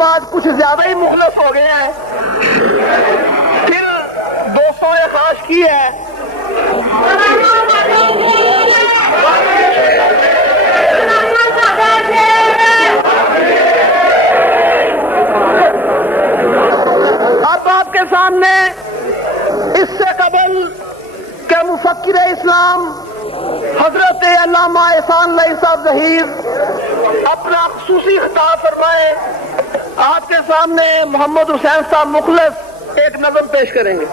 صاحب آج کچھ زیادہ ہی مخلص ہو گئے ہیں، پھر دوستوں نے خواہش کی ہے اب آپ کے سامنے اس سے قبل کہ مفکر اسلام حضرت علامہ احسان اللہ صاحب ظہیر اپنا خصوصی خطاب فرمائے، آپ کے سامنے محمد حسین صاحب مخلص ایک نظم پیش کریں گے۔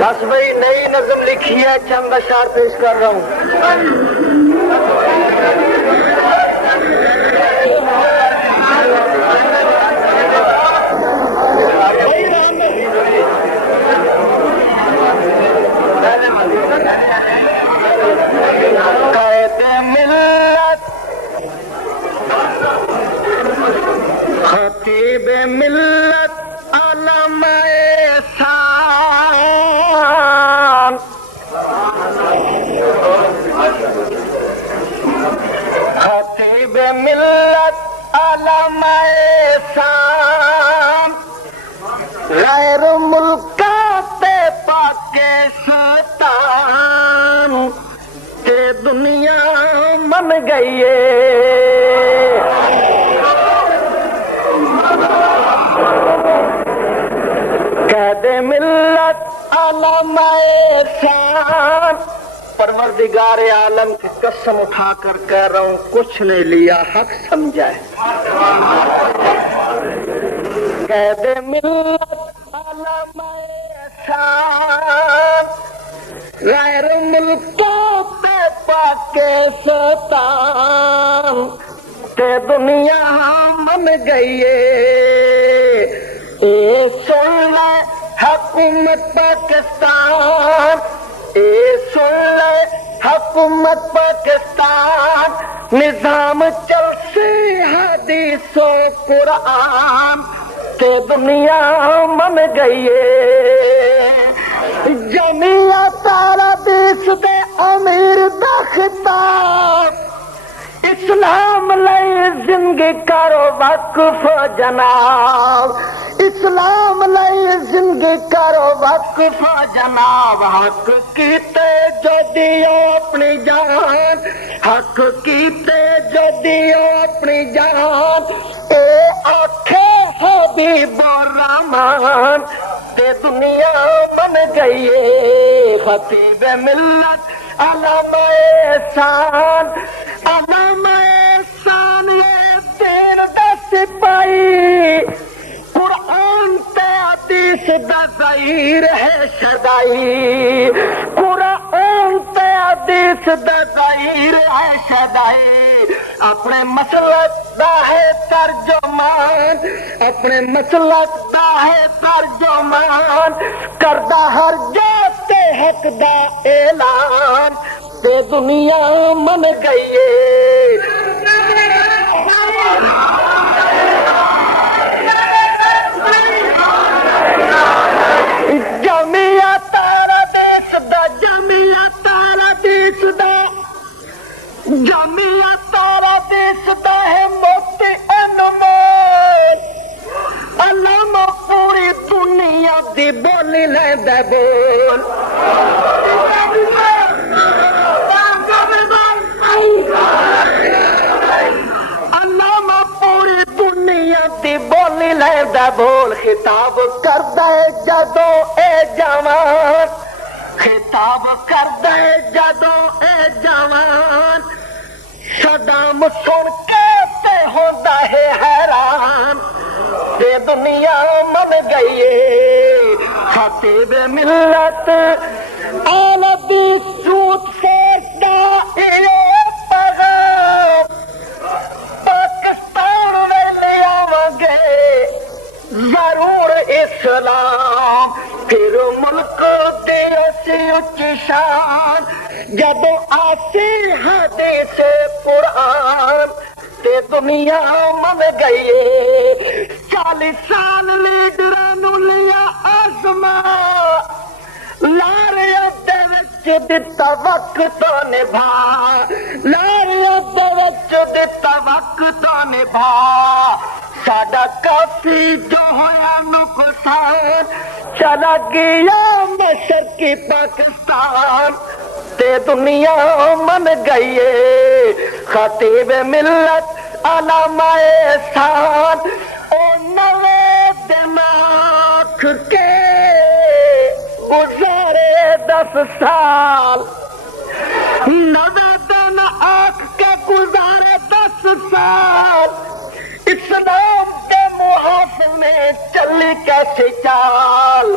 بس بھائی نئی نظم لکھی ہے، چند اشعار پیش کر رہا ہوں۔ خطیب ملت علامہ احسان، خطیب ملت علامہ احسان، غیر ملکات پاکستان کے دنیا من گئی ہے۔ قید ملت علامہ احسان، پروردگار عالم کی قسم اٹھا کر کہہ رہا ہوں کچھ نہیں لیا، حق سمجھا ہے۔ قید ملت علامہ احسان، غیر ملکوں پہ پاکستان تے دنیا من گئی ہے۔ اے سن لے حکومت پاکستان، اے سن لے حکومت پاکستان، نظام چل سے حدیث و قرآن تے دنیا من گئی ہے۔ جمعیت تارا دیس دے امیر دا خطاب، اسلام لئی زندگی کرو وقف جناب، اسلام لئی زندگی کرو وقف جناب، حق کیتے جو دیو اپنی جان، حق کیتے جو دیو اپنی جان، اے آنکھیں حبیب الرحمان تے دنیا بن گئی ہے۔ خطیب ملت علامہ احسان، علامہ احسان یہ دین دا سپاہی، قرآن تے حدیث دا ظہیر ہے شدائی، قرآن تے حدیث دا ظہیر ہے شدائی، اپنے مسلک دا ہے ترجمان، اپنے مسلک دا ہے ترجمان، کردہ ہر جاتے حق دا اعلان تے دنیا من گئی ہے۔ جمعیت تارا دیس دا، جمعیت تارا دیس دا، جمعیت تارا دیس دا ہے موتی انمول، علامہ پوری دنیا دی بولی لیندے بول، علامہ پوری دنیا دی بولی لیندے بول، خطاب کردہ جدو اے جوان، خطاب کردہ جدو اے جوان، صدام سن کے تے ہوندا ہے حیران تے دنیا من گئی ہے۔ خطیب ملت عالمی سود سیدہ یہ پیغام، پاکستان میں لے آواں گے ضرور اسلام، پھر ملک دی اچھی اچھی شان جب آسی حدیث قرآن تے دنیا من گئی 40 سال لیڈراں نوں لیا آزما لاریاں دے وچ دتا وقت نبھا لاریاں دے وچ دتا وقت نبھا ساڈا کافی جو ہویا نقصان چلا گیا مشرقی پاکستان تے دنیا من گئی خطیب ملت علامہ احسان او نوے دماغ کے گزارے 10 سال نوے دن آنکھ کے گزارے 10 سال اسلام کے محافظ میں چلی کیسے چال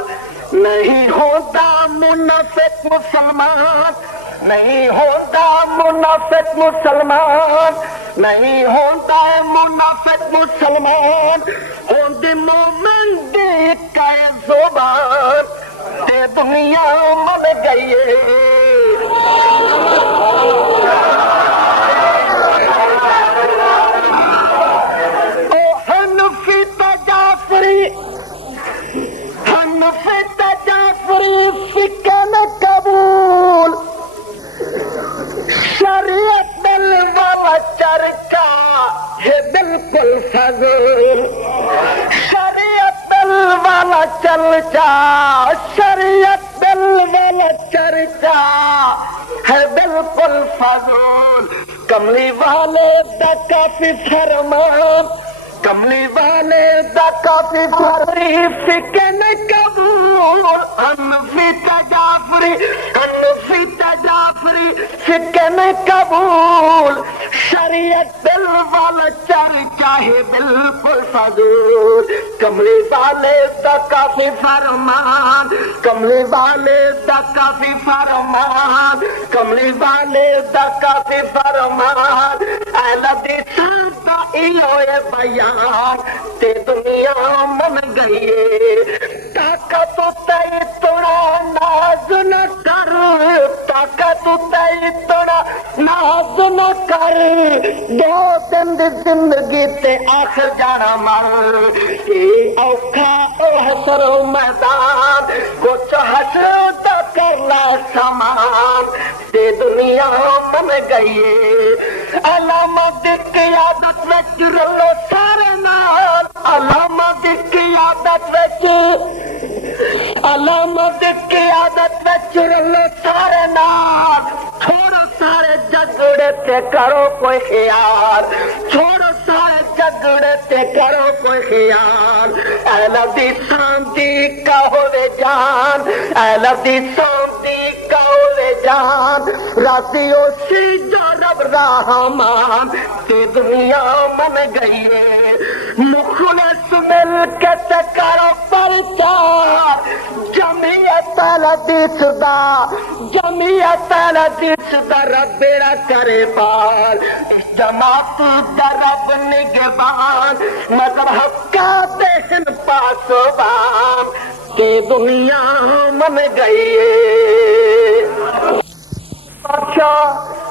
نہیں ہوتا منافق مسلمان نہیں ہوتا منافق مسلمان نہیں ہوتا منافق مسلمان ہوندے مومن دی کائے زبان تے دنیا من گئی فکن قبول شریعت دل والا چرچا ہے بالکل فضول شریعت دل والا چرچا شریعت دل والا چرچا ہے بالکل فضول کملی والے دا کافی فرمان کملی والے دا کافی فرمان فکن قبول انفی تجافری فکن قبول شریعت دل والا چرچا ہے بالکل فضول کملی والے دا کافی فرمان کملی والے دا کافی فرمان کملی والے دا کافی فرمان اہل حدیثاں دا ایو بیان تے دنیا من گئی طاقت تے توڑا ناز نہ کر طاقت تے توڑا ناز نہ کر 2 دن دی زندگی تے آخر جانا مر اوکھا او حسر میدان کچھ حسر دا کرنا سامان تے دنیا من گئی علامہ دی قیادت وچ رلو سارے نال علامہ دی قیادت وچ علامہ دی قیادت وچ رلو سارے نال چھوڑو سارے جھگڑے تے کرو کوئی خیال چھوڑو سارے جھگڑے تے کرو کوئی خیال اہل حدیثاں دی کا ہوے جان اہل حدیثاں دی کا ہوے جان راضی ہو سی جو رب رحمان تے دنیا من گئی ہے مخلص مل کے تے کرو پرچار جمعیت اہل حدیث دا جمعیت اہل حدیث دا رب بیڑا کرے پار اس جماعت دا رب نگہبان مذہب حق کا دہن پاسبان کہ دنیا من گئی بادشاہ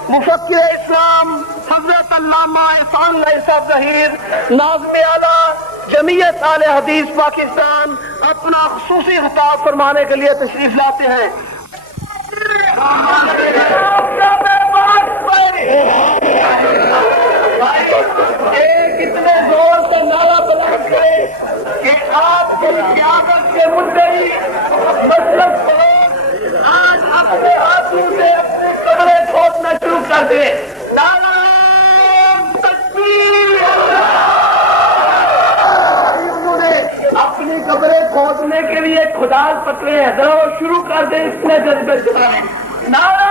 مفکر اسلام حضرت علامہ احسان اللہ صاحب ظہیر ناظم اعلیٰ جمعیت اہل حدیث پاکستان اپنا خصوصی خطاب فرمانے کے لیے تشریف لاتے ہیں کتنے زور سے نعرہ بلند کرے کہ آپ کی قیادت کے مدعی مطلب آج اپنے ہاتھوں سے اپنی قبریں کھودنا شروع کر دے نعرہ تکبیر اپنی قبریں کھودنے کے لیے خدا پکڑے ہیں شروع کر دے اس میں جذبے نعرہ